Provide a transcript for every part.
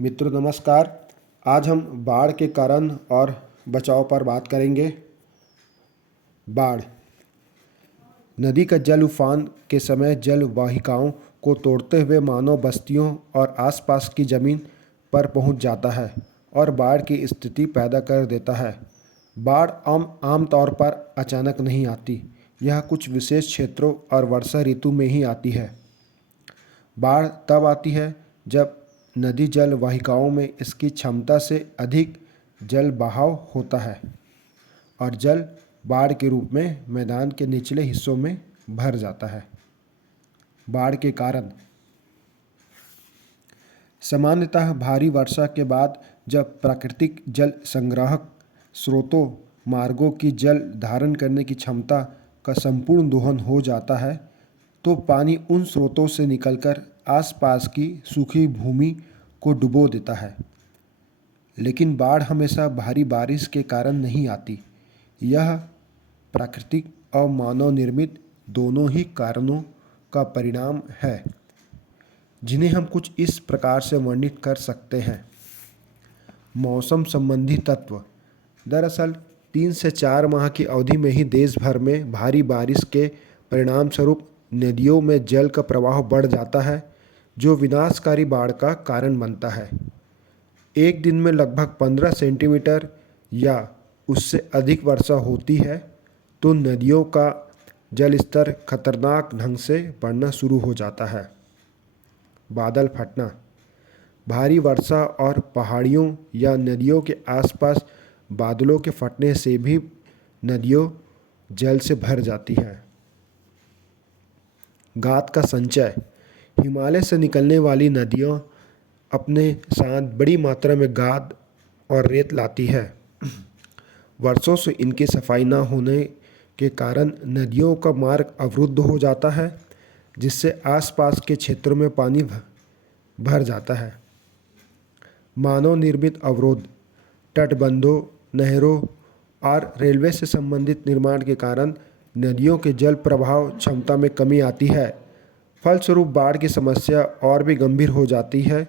मित्रों नमस्कार। आज हम बाढ़ के कारण और बचाव पर बात करेंगे। बाढ़ नदी का जल उफान के समय जल वाहिकाओं को तोड़ते हुए मानव बस्तियों और आसपास की ज़मीन पर पहुंच जाता है और बाढ़ की स्थिति पैदा कर देता है। बाढ़ आम तौर पर अचानक नहीं आती, यह कुछ विशेष क्षेत्रों और वर्षा ऋतु में ही आती है। बाढ़ तब आती है जब नदी जल वाहिकाओं में इसकी क्षमता से अधिक जल बहाव होता है और जल बाढ़ के रूप में मैदान के निचले हिस्सों में भर जाता है। बाढ़ के कारण सामान्यतः भारी वर्षा के बाद जब प्राकृतिक जल संग्राहक स्रोतों मार्गों की जल धारण करने की क्षमता का संपूर्ण दोहन हो जाता है, तो पानी उन स्रोतों से निकलकर आसपास की सूखी भूमि को डुबो देता है। लेकिन बाढ़ हमेशा भारी बारिश के कारण नहीं आती। यह प्राकृतिक और मानव निर्मित दोनों ही कारणों का परिणाम है, जिन्हें हम कुछ इस प्रकार से वर्णित कर सकते हैं। मौसम संबंधी तत्व। दरअसल 3 से 4 माह की अवधि में ही देश भर में भारी बारिश के परिणाम स्वरूप नदियों में जल का प्रवाह बढ़ जाता है, जो विनाशकारी बाढ़ का कारण बनता है। एक दिन में लगभग 15 सेंटीमीटर या उससे अधिक वर्षा होती है तो नदियों का जल स्तर खतरनाक ढंग से बढ़ना शुरू हो जाता है। बादल फटना। भारी वर्षा और पहाड़ियों या नदियों के आसपास बादलों के फटने से भी नदियों जल से भर जाती हैं। गाद का संचय। हिमालय से निकलने वाली नदियाँ अपने साथ बड़ी मात्रा में गाद और रेत लाती है। वर्षों से इनकी सफाई न होने के कारण नदियों का मार्ग अवरुद्ध हो जाता है, जिससे आसपास के क्षेत्रों में पानी भर जाता है। मानव निर्मित अवरोध। तटबंधों, नहरों और रेलवे से संबंधित निर्माण के कारण नदियों के जल प्रवाह क्षमता में कमी आती है। फलस्वरूप बाढ़ की समस्या और भी गंभीर हो जाती है।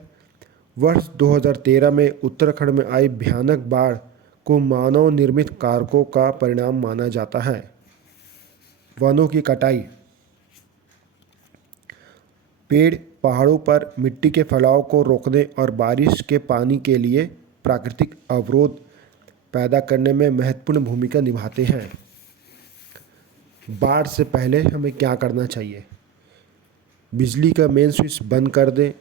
वर्ष 2013 में उत्तराखंड में आई भयानक बाढ़ को मानव निर्मित कारकों का परिणाम माना जाता है। वनों की कटाई। पेड़ पहाड़ों पर मिट्टी के फैलाव को रोकने और बारिश के पानी के लिए प्राकृतिक अवरोध पैदा करने में महत्वपूर्ण भूमिका निभाते हैं। बाढ़ से पहले हमें क्या करना चाहिए? बिजली का मेन स्विच बंद कर दें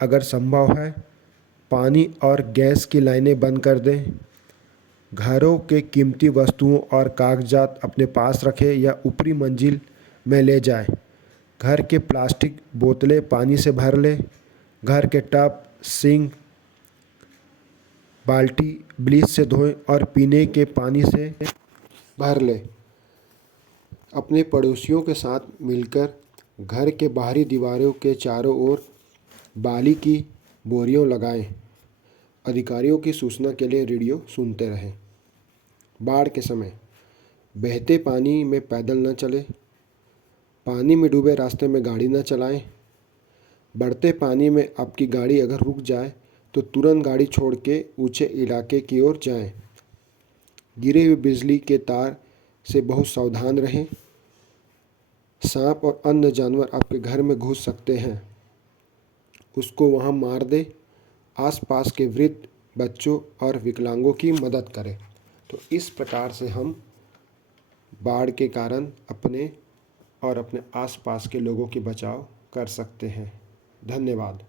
अगर संभव है। पानी और गैस की लाइनें बंद कर दें। घरों के कीमती वस्तुओं और कागजात अपने पास रखें या ऊपरी मंजिल में ले जाएं। घर के प्लास्टिक बोतलें पानी से भर लें। घर के टब, सिंक, बाल्टी ब्लीच से धोएं और पीने के पानी से भर लें। अपने पड़ोसियों के साथ मिलकर घर के बाहरी दीवारों के चारों ओर बाली की बोरियां लगाएं। अधिकारियों की सूचना के लिए रेडियो सुनते रहें। बाढ़ के समय बहते पानी में पैदल न चलें। पानी में डूबे रास्ते में गाड़ी न चलाएं। बढ़ते पानी में आपकी गाड़ी अगर रुक जाए तो तुरंत गाड़ी छोड़ के ऊंचे इलाके की ओर जाएं। गिरे हुए बिजली के तार से बहुत सावधान रहें। सांप और अन्य जानवर आपके घर में घुस सकते हैं, उसको वहां मार दे। आसपास के वृद्ध, बच्चों और विकलांगों की मदद करें। तो इस प्रकार से हम बाढ़ के कारण अपने और अपने आसपास के लोगों की बचाव कर सकते हैं। धन्यवाद।